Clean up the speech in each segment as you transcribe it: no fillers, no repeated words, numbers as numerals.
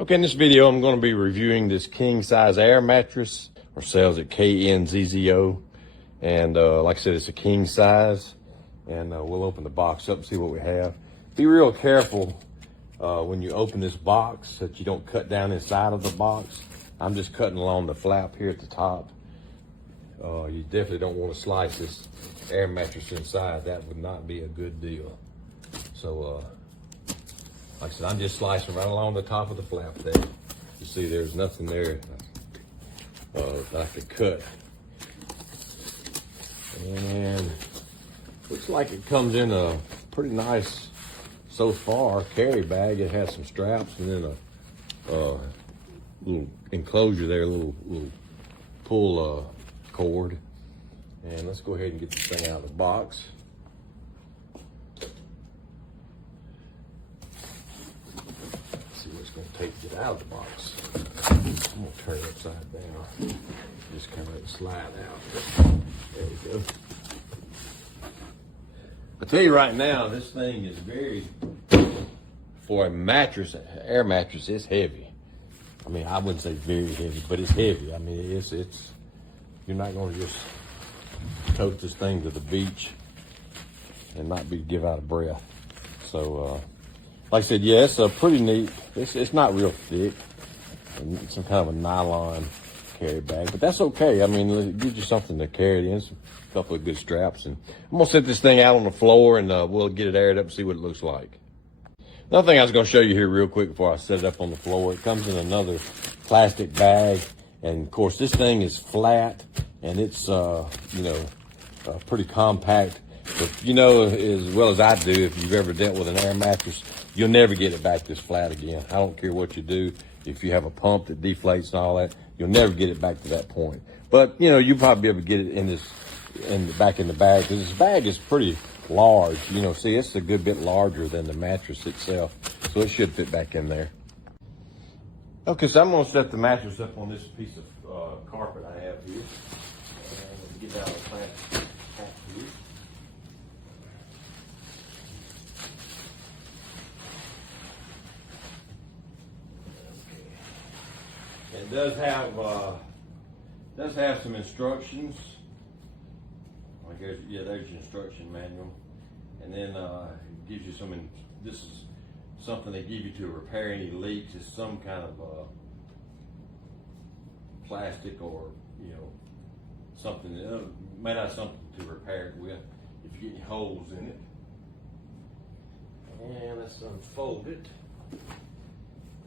Okay, in this video, I'm going to be reviewing this king size air mattress, or sells at KNZZO. And like I said, it's a king size. And we'll open the box up and see what we have. Be real careful when you open this box that you don't cut down inside of the box. I'm just cutting along the flap here at the top. You definitely don't want to slice this air mattress inside. That would not be a good deal. So, like I said, I'm just slicing right along the top of the flap there. You see there's nothing there that I could cut. And looks like it comes in a pretty nice, so far, carry bag. It has some straps and then a little enclosure there, a little pull cord. And let's go ahead and get this thing out of the box. It's going to take to get out of the box. I'm going to turn it upside down. Just kind of let it slide out. There we go. I tell you right now, this thing is very, for a mattress, air mattress, it's heavy. I mean, I wouldn't say very heavy, but it's heavy. I mean, it's you're not going to just tote this thing to the beach and not give out of breath. So, like I said, yeah, it's pretty neat. It's not real thick. It's some kind of a nylon carry bag, but that's okay. I mean, it gives you something to carry it in, a couple of good straps. And I'm gonna set this thing out on the floor and we'll get it aired up and see what it looks like. Another thing I was gonna show you here real quick before I set it up on the floor, it comes in another plastic bag. And of course, this thing is flat and it's, pretty compact. But you know as well as I do, if you've ever dealt with an air mattress, you'll never get it back this flat again. I don't care what you do. If you have a pump that deflates and all that, you'll never get it back to that point. But you know, you'll probably be able to get it back in the bag, because this bag is pretty large. You know, see, it's a good bit larger than the mattress itself, so it should fit back in there. Okay, so I'm gonna set the mattress up on this piece of carpet I have here. And get out of the plastic pack here. It does have some instructions. I guess, yeah, there's your instruction manual, and then it gives you this is something they give you to repair any leaks. It's some kind of plastic or something. May not have something to repair it with if you get any holes in it. And let's unfold it.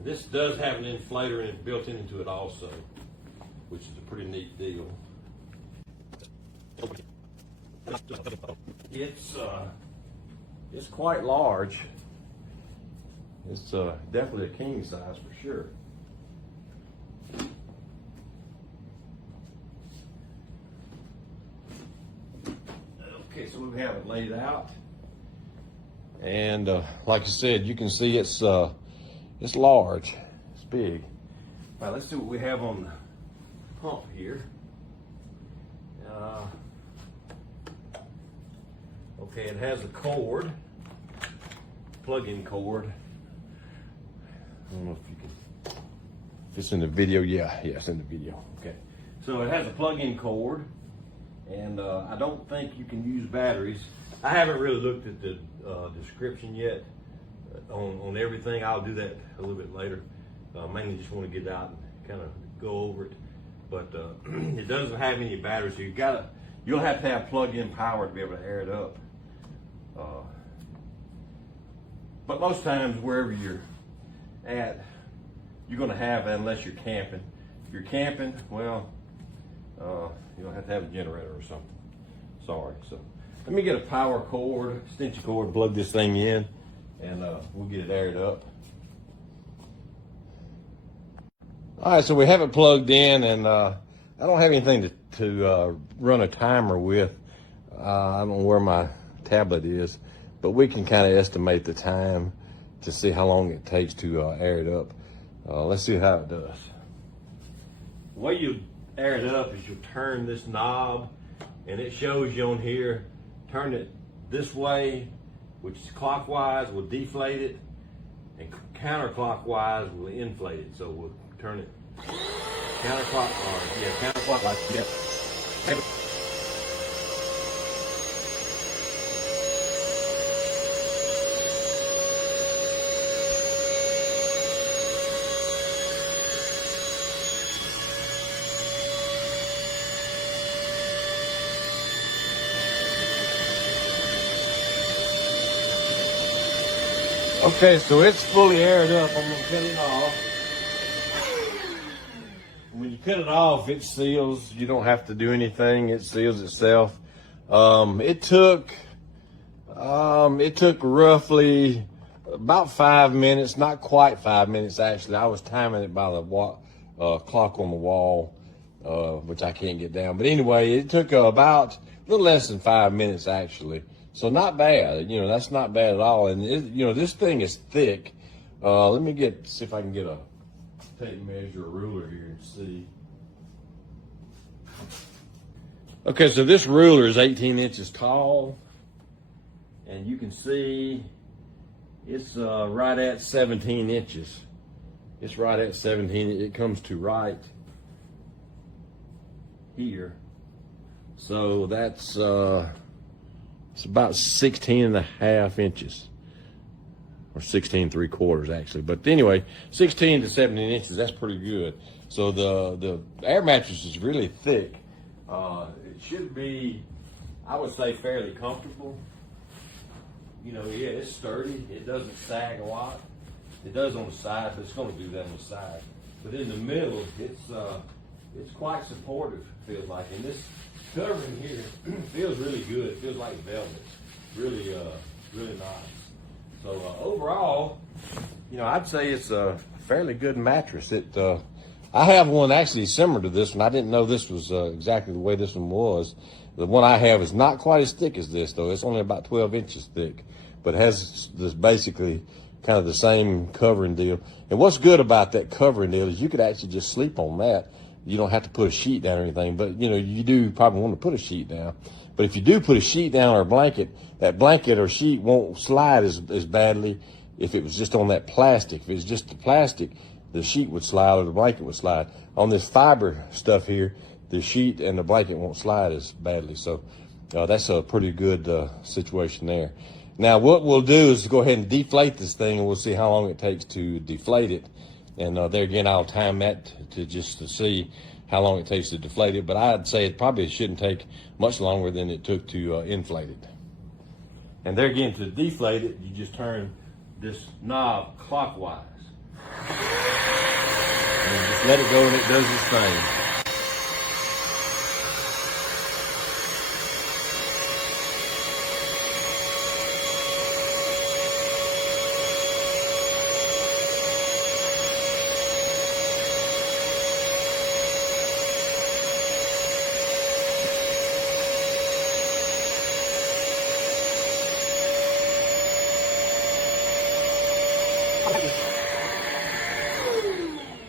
This does have an inflator in it, built into it also, which is a pretty neat deal. It's quite large. It's definitely a king size for sure. Okay, so we have it laid out, and like I said, you can see it's large, it's big. All right, let's see what we have on the pump here. Okay, it has a cord, plug-in cord. I don't know if you can, if it's in the video, yeah, it's in the video. Okay, so it has a plug-in cord, and I don't think you can use batteries. I haven't really looked at the description yet on everything. I'll do that a little bit later. Mainly just want to get out and kind of go over it. But it doesn't have any batteries, so you'll have to have plug-in power to be able to air it up. But most times wherever you're at, you're going to have that unless you're camping. If you're camping, well, you'll have to have a generator or something. Sorry. So let me get a power cord, extension cord, plug this thing in, and we'll get it aired up. All right, so we have it plugged in, and I don't have anything to run a timer with. I don't know where my tablet is, but we can kind of estimate the time to see how long it takes to air it up. Let's see how it does. The way you air it up is you turn this knob, and it shows you on here, turn it this way, which is clockwise, will deflate it, and counterclockwise will inflate it. So we'll turn it counterclockwise. Yep. Okay, so it's fully aired up. I'm gonna cut it off. When you cut it off, it seals. You don't have to do anything. It seals itself. It took roughly about 5 minutes, not quite 5 minutes actually. I was timing it by the clock on the wall, which I can't get down. But anyway, it took about a little less than 5 minutes actually. So not bad, that's not bad at all. And this thing is thick. Let me see if I can get a tape measure, ruler here and see. Okay, so this ruler is 18 inches tall, and you can see it's right at 17 inches. It's right at 17. It comes to right here. So that's it's about 16 and a half inches, or 16 3/4 actually. But anyway, 16 to 17 inches, that's pretty good. So the air mattress is really thick. It should be, I would say, fairly comfortable. Yeah, it's sturdy. It doesn't sag a lot. It does on the side, but it's going to do that on the side. But in the middle, it's quite supportive, feels like. And this covering here feels really good. It feels like velvet. Really, really nice. So overall, I'd say it's a fairly good mattress. I have one actually similar to this one. I didn't know this was exactly the way this one was. The one I have is not quite as thick as this, though. It's only about 12 inches thick, but has this basically kind of the same covering deal. And what's good about that covering deal is you could actually just sleep on that. You don't have to put a sheet down or anything, but you do probably want to put a sheet down. But if you do put a sheet down or a blanket, that blanket or sheet won't slide as badly if it was just on that plastic. If it's just the plastic, the sheet would slide or the blanket would slide. On this fiber stuff here, the sheet and the blanket won't slide as badly. So that's a pretty good situation there. Now what we'll do is go ahead and deflate this thing, and we'll see how long it takes to deflate it. And there again, I'll time that to see how long it takes to deflate it. But I'd say it probably shouldn't take much longer than it took to inflate it. And there again, to deflate it, you just turn this knob clockwise. And just let it go and it does its thing.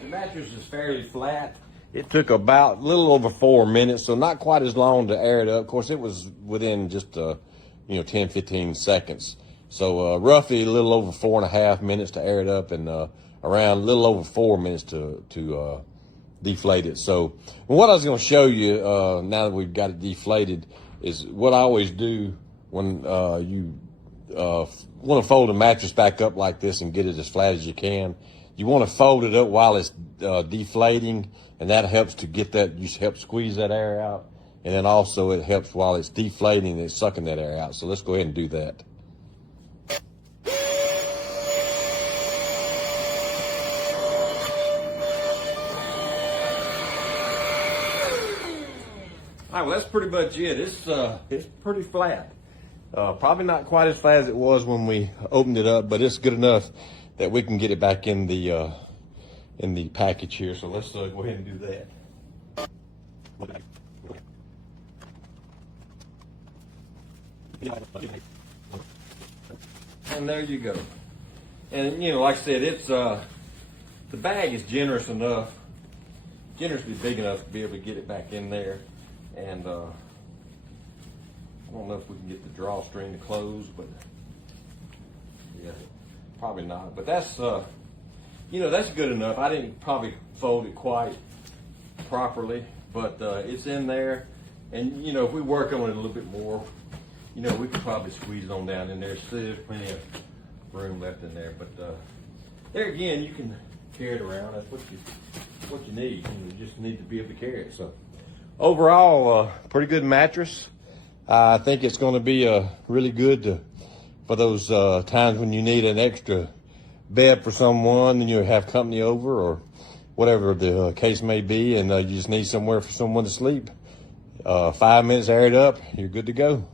The mattress is fairly flat. It took about a little over 4 minutes, so not quite as long to air it up. Of course, it was within just 10, 15 seconds. So roughly a little over 4.5 minutes to air it up, and around a little over 4 minutes to deflate it. So what I was going to show you now that we've got it deflated is what I always do when you want to fold a mattress back up like this and get it as flat as you can. You want to fold it up while it's deflating, and that helps to get that, you help squeeze that air out. And then also it helps while it's deflating and it's sucking that air out. So let's go ahead and do that. All right, well, that's pretty much it. It's pretty flat. Probably not quite as flat as it was when we opened it up, but it's good enough that we can get it back in the package here. So let's go ahead and do that. And there you go. And like I said, it's the bag is generously big enough to be able to get it back in there. And I don't know if we can get the drawstring to close, but yeah, probably not. But that's you know, that's good enough. I didn't probably fold it quite properly, but it's in there. And, you know, if we work on it a little bit more, you know, we could probably squeeze it on down in there. Still, there's plenty of room left in there. But there again, you can carry it around. That's what you need. You just need to be able to carry it. So overall, pretty good mattress. I think it's going to be really good for those times when you need an extra bed for someone and you have company over or whatever the case may be, and you just need somewhere for someone to sleep. 5 minutes, air it up, you're good to go.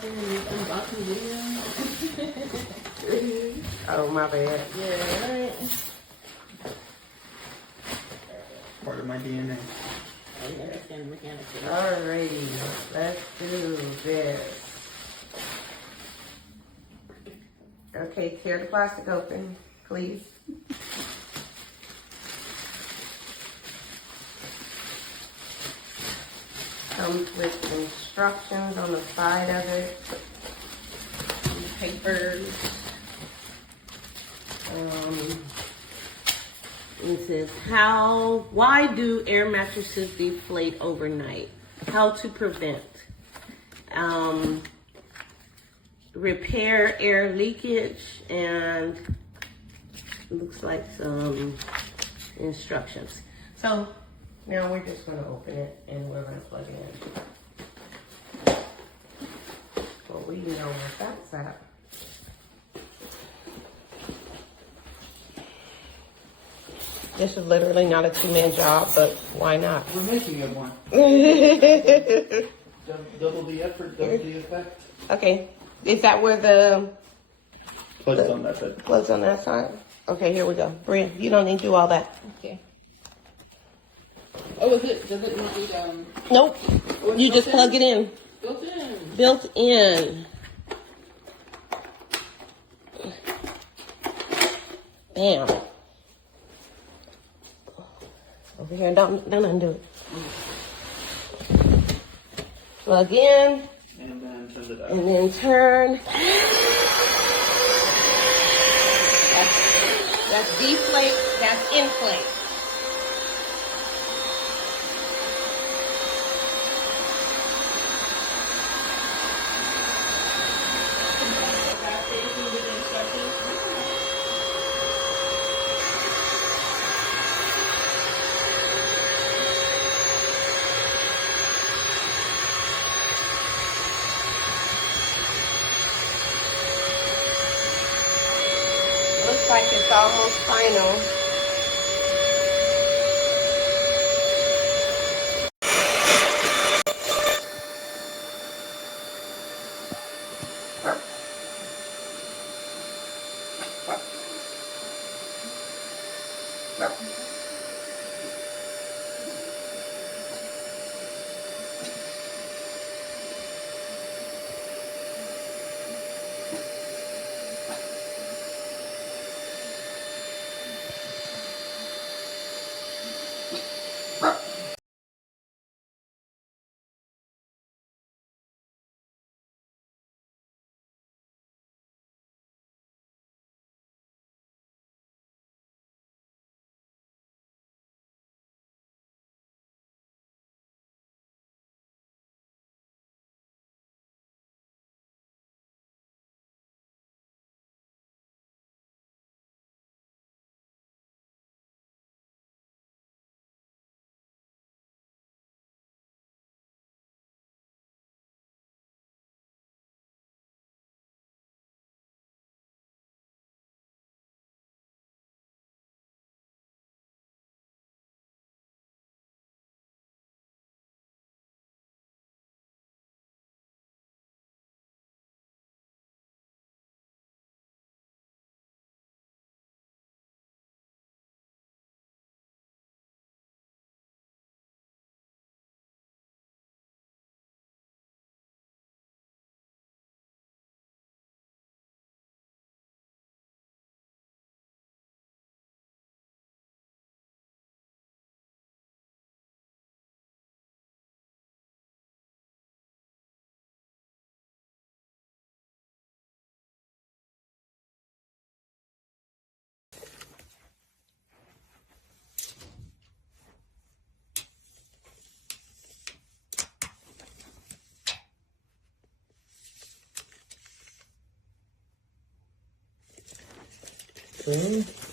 Unboxing video. Oh, my bad. Yeah, right. Part of my DNA. Oh, yeah, that's kind of mechanical. Alrighty, let's do this. Okay, tear the plastic open, please. Comes with instructions on the side of it. Papers. It says, why do air mattresses deflate overnight? How to prevent. Repair air leakage, and looks like some instructions. So now we're just going to open it and we're going to plug it in. Well, we know what that's at. This is literally not a two-man job, but why not? We're making it one. Double the effort, double the effect. Okay, is that where the Plugs on that side. plugs on that side? Okay, here we go. Bria, you don't need to do all that. Okay. Oh, does it need Nope, you just plug it in. built in? Built in. Bam. Over here, don't undo it. Plug in, And then send it out. and then turn. That's deflate, that's inflate. Looks like it's almost final. Boom.